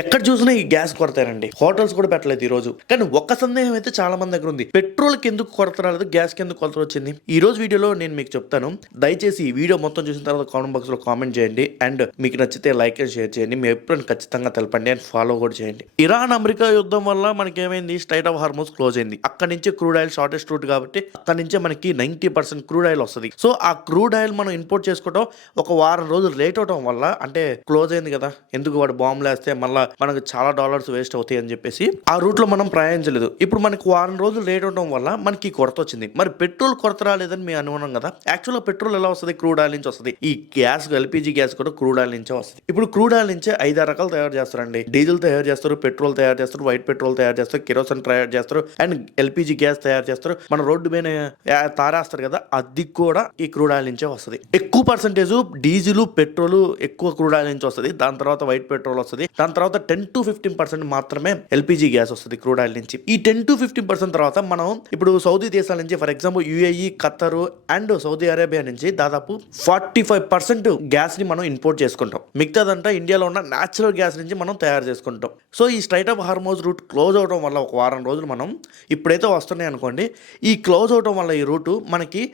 ఎక్కడ చూసినా ఈ గ్యాస్ కొరతేనండి. హోటల్స్ కూడా పెట్టలేదు ఈ రోజు. కానీ ఒక్క సందేహం అయితే చాలా మంది దగ్గర ఉంది. పెట్రోల్ కి ఎందుకు కొరత రాలేదు, గ్యాస్ కి ఎందుకు కొరత వచ్చింది? ఈ రోజు వీడియోలో నేను మీకు చెప్తాను. దయచేసి ఈ వీడియో మొత్తం చూసిన తర్వాత కామెంట్ బాక్స్ లో కామెంట్ చేయండి. అండ్ మీకు నచ్చితే లైక్ అండ్ షేర్ చేయండి. మీ అభిప్రాయం ఖచ్చితంగా తెలపండి అండ్ ఫాలో కూడా చేయండి. ఇరాన్ అమెరికా యుద్ధం వల్ల మనకి ఏమైంది, స్ట్రైట్ ఆఫ్ హార్మోస్ క్లోజ్ అయింది. అక్కడ నుంచి క్రూడ్ ఆయిల్ షార్టెస్ట్ రూట్ కాబట్టి అక్కడ నుంచే మనకి 90% క్రూడ్ ఆయిల్ వస్తుంది. సో ఆ క్రూడ్ ఆయిల్ మనం ఇంపోర్ట్ చేసుకోవడం ఒక వారం రోజులు లేట్ అవడం వల్ల, అంటే క్లోజ్ అయింది కదా, ఎందుకు వాడు బాంబులు వేస్తే మళ్ళీ మనకు చాలా డాలర్స్ వేస్ట్ అవుతాయి అని చెప్పేసి ఆ రూట్ లో మనం ప్రయాణించలేదు. ఇప్పుడు మనకి వారం రోజులు లేట్ అవడం వల్ల మనకి కొరత వచ్చింది. మరి పెట్రోల్ కొరత రాలేదని మీ అనుమానం కదా. యాక్చువల్ గా పెట్రోల్ ఎలా వస్తుంది, క్రూడ్ ఆయిల్ నుంచి వస్తుంది. ఈ గ్యాస్ ఎల్పిజి గ్యాస్ కూడా క్రూడ్ ఆయిల్ నుంచే వస్తుంది. ఇప్పుడు క్రూడ్ ఆయిల్ నుంచే 5-6 రకాలు తయారు చేస్తారండి. డీజిల్ తయారు చేస్తారు, పెట్రోల్ తయారు చేస్తారు, వైట్ పెట్రోల్ తయారు చేస్తారు, కిరోసిన్ తయారు చేస్తారు, అండ్ ఎల్పిజి గ్యాస్ తయారు చేస్తారు. మన రోడ్డు మీద తారేస్తారు కదా, అది కూడా ఈ క్రూడ్ ఆయిల్ నుంచే వస్తుంది. ఎక్కువ పర్సెంటేజ్ డీజిల్ పెట్రోల్ ఎక్కువ క్రూడ్ ఆయిల్ నుంచి వస్తుంది. దాని తర్వాత వైట్ పెట్రోల్ వస్తుంది. దాని తర్వాత 10-15% మాత్రమే ఎల్పిజి గ్యాస్ వస్తుంది క్రూడ్ ఆయిల్ నుంచి. ఈ 10-15% తర్వాత మనం ఇప్పుడు సౌదీ దేశాల నుంచి, for example UAE, Khattar and Saudi Arabia నుంచి దాదాపు 45% గ్యాస్ ని మనం ఇంపోర్ట్ చేసుకుంటాం. మిగతాదంతా ఇండియాలో ఉన్న న్యాచురల్ గ్యాస్ నుంచి మనం తయారు చేసుకుంటాం. సో ఈ strait of Hormuz route close అవడం వల్ల ఒక వారం రోజులు మనం ఇప్పుడైతే వస్తున్నాయి అనుకోండి, ఈ క్లోజ్ అవడం వల్ల ఈ రూటు మనకి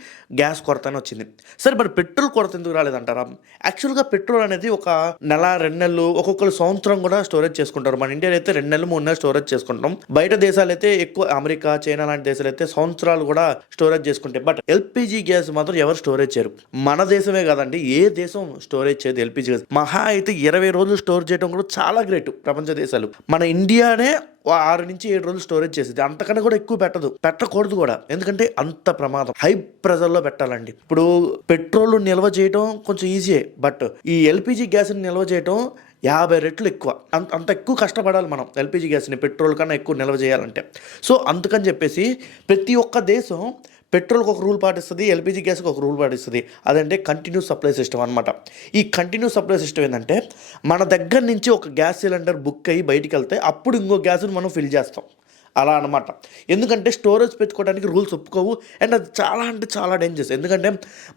గ్యాస్ కొరత అని వచ్చింది. సరే, మరి పెట్రోల్ కొరత ఎందుకు రాలేదంటారా? యాక్చువల్గా పెట్రోల్ అనేది ఒక నెల 2 నెలలు, ఒక్కొక్కరు సంవత్సరం కూడా స్టోరేజ్ చేసుకుంటారు. మన ఇండియాలో అయితే 2 నెలలు 3 నెలలు స్టోరేజ్ చేసుకుంటాం. బయట దేశాలు అయితే ఎక్కువ, అమెరికా, చైనా లాంటి దేశాలు అయితే సంవత్సరాలు కూడా స్టోరేజ్ చేసుకుంటాయి. బట్ ఎల్పిజి గ్యాస్ మాత్రం ఎవరు స్టోరేజ్ చేయరు. మన దేశమే కాదండి, ఏ దేశం స్టోరేజ్ చేయదు ఎల్పిజి గ్యాస్. మహా అయితే 20 రోజులు స్టోర్ చేయడం కూడా చాలా గ్రేట్ ప్రపంచ దేశాలు. మన ఇండియానే 6 నుంచి 7 రోజులు స్టోరేజ్ చేసేది. అంతకన్నా కూడా ఎక్కువ పెట్టకూడదు కూడా, ఎందుకంటే అంత ప్రమాదం. హై ప్రెజర్ లో పెట్టాలండి. ఇప్పుడు పెట్రోల్ నిల్వ చేయడం కొంచెం ఈజీయే, బట్ ఈ ఎల్పిజి గ్యాస్ ని నిల్వ చేయడం 50 రెట్లు ఎక్కువ. అంత ఎక్కువ కష్టపడాలి మనం ఎల్పిజి గ్యాస్ని పెట్రోల్ కన్నా ఎక్కువ నిల్వ చేయాలంటే. సో అందుకని చెప్పేసి ప్రతి ఒక్క దేశం పెట్రోల్కి ఒక రూల్ పాటిస్తుంది, ఎల్పిజి గ్యాస్కి ఒక రూల్ పాటిస్తుంది. అదంటే కంటిన్యూస్ సప్లై సిస్టమ్ అనమాట. ఈ కంటిన్యూస్ సప్లై సిస్టమ్ ఏంటంటే, మన దగ్గర నుంచి ఒక గ్యాస్ సిలిండర్ బుక్ అయ్యి బయటికి వెళ్తే అప్పుడు ఇంకో గ్యాస్ని మనం ఫిల్ చేస్తాం. అలా అనమాట. ఎందుకంటే స్టోరేజ్ పెట్టుకోవడానికి రూల్స్ ఒప్పుకోవు. అండ్ అది చాలా అంటే చాలా డేంజరస్. ఎందుకంటే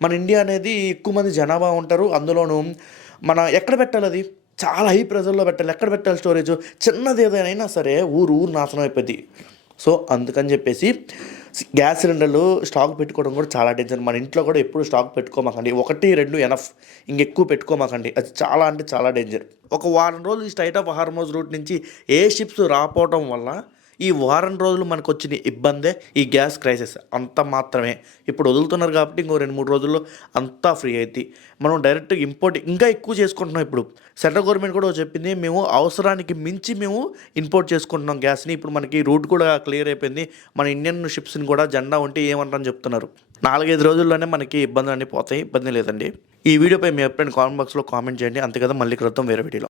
మన ఇండియా అనేది ఎక్కువ మంది జనాభా ఉంటారు. అందులోనూ మన ఎక్కడ పెట్టాలి, అది చాలా హై ప్రెజర్లో పెట్టాలి. ఎక్కడ పెట్టాలి స్టోరేజ్? చిన్నది ఏదైనా సరే ఊరు నాశనం అయిపోద్ది. సో అందుకని చెప్పేసి గ్యాస్ సిలిండర్లు స్టాక్ పెట్టుకోవడం కూడా చాలా డేంజర్. మన ఇంట్లో కూడా ఎప్పుడు స్టాక్ పెట్టుకోమాకండి. 1-2 ఎనఫ్, ఇంకెక్కువ పెట్టుకోమాకండి. అది చాలా అంటే చాలా డేంజర్. ఒక వారం రోజులు ఈ స్ట్రైట్ ఆఫ్ హార్మోజ్ రూట్ నుంచి ఏ షిప్స్ రాపోవడం వల్ల ఈ వారం రోజులు మనకు వచ్చిన ఇబ్బందే ఈ గ్యాస్ క్రైసిస్. అంత మాత్రమే. ఇప్పుడు వదులుతున్నారు కాబట్టి ఇంకో 2-3 రోజుల్లో అంతా ఫ్రీ అవుతుంది. మనం డైరెక్ట్ ఇంపోర్ట్ ఇంకా ఎక్కువ చేసుకుంటున్నాం. ఇప్పుడు సెంట్రల్ గవర్నమెంట్ కూడా చెప్పింది, మేము అవసరానికి మించి మేము ఇంపోర్ట్ చేసుకుంటున్నాం గ్యాస్ని. ఇప్పుడు మనకి రూట్ కూడా క్లియర్ అయిపోయింది. మన ఇండియన్ షిప్స్ని కూడా జెండా ఉంటే ఏమంటారని చెప్తున్నారు. 4-5 రోజుల్లోనే మనకి ఇబ్బందులు అన్నీ పోతాయి. ఇబ్బంది లేదండి. ఈ వీడియోపై మీ అభిప్రాయం కామెంట్ బాక్స్లో కామెంట్ చేయండి. అంతే కదా, మళ్ళీ కలుద్దాం వేరే వీడియోలో.